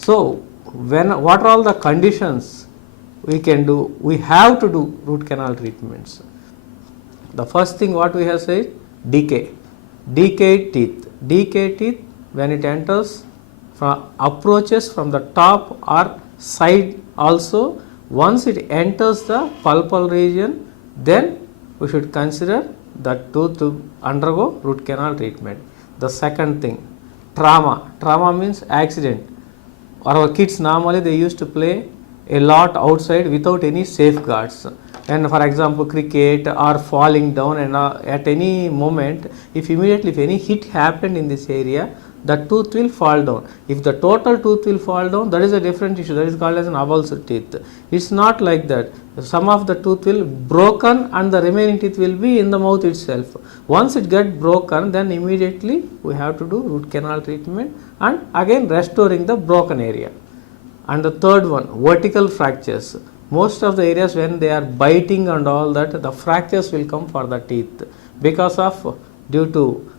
So what are all the conditions we can do? We have to do root canal treatments. The first thing what we have said, decayed teeth when it enters approaches from the top or side also, once it enters the pulpal region, then we should consider that tooth to undergo root canal treatment. The second thing, trauma means accident. Our kids normally they used to play a lot outside without any safeguards, and for example cricket or falling down, and at any moment if any hit happened in this area, the tooth will fall down. If the total tooth will fall down, that is a different issue, that is called as an avulsed teeth. It's not like that. Some of the tooth will broken and the remaining teeth will be in the mouth itself. Once it get broken, then immediately we have to do root canal treatment and again restoring the broken area. And the third one, vertical fractures. Most of the areas when they are biting and all that, the fractures will come for the teeth because of due to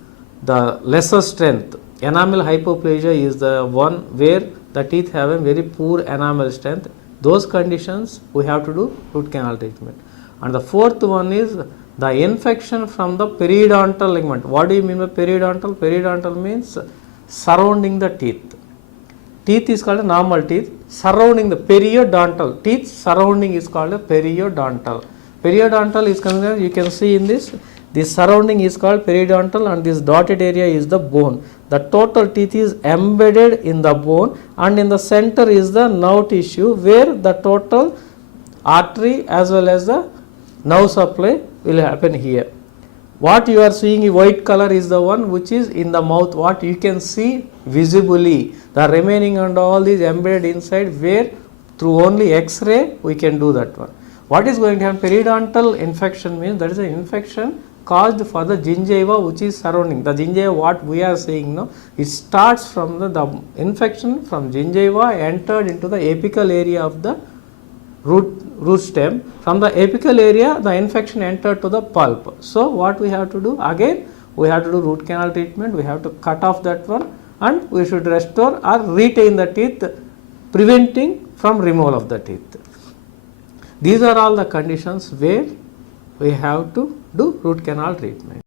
the lesser strength. Enamel hypoplasia is the one where the teeth have a very poor enamel strength. Those conditions we have to do root canal treatment. And the fourth one is the infection from the periodontal ligament. What do you mean by periodontal? Periodontal means surrounding the teeth. Teeth is called a normal teeth. Surrounding the periodontal teeth surrounding is called a periodontal. Periodontal is considered, you can see in this surrounding is called periodontal, and this dotted area is the bone. The total teeth is embedded in the bone, and in the center is the nerve tissue where the total artery as well as the nerve supply will happen here. What you are seeing in white color is the one which is in the mouth, what you can see visibly. The remaining and all is embedded inside, where through only X-ray we can do that one. What is going to happen? Periodontal infection means that is an infection caused for the gingiva which is surrounding. The gingiva what we are saying now, it starts from the infection from gingiva entered into the apical area of the root stem. From the apical area the infection entered to the pulp. So what we have to do? Again we have to do root canal treatment. We have to cut off that one and we should restore or retain the teeth, preventing from removal of the teeth. These are all the conditions where we have to do root canal treatment.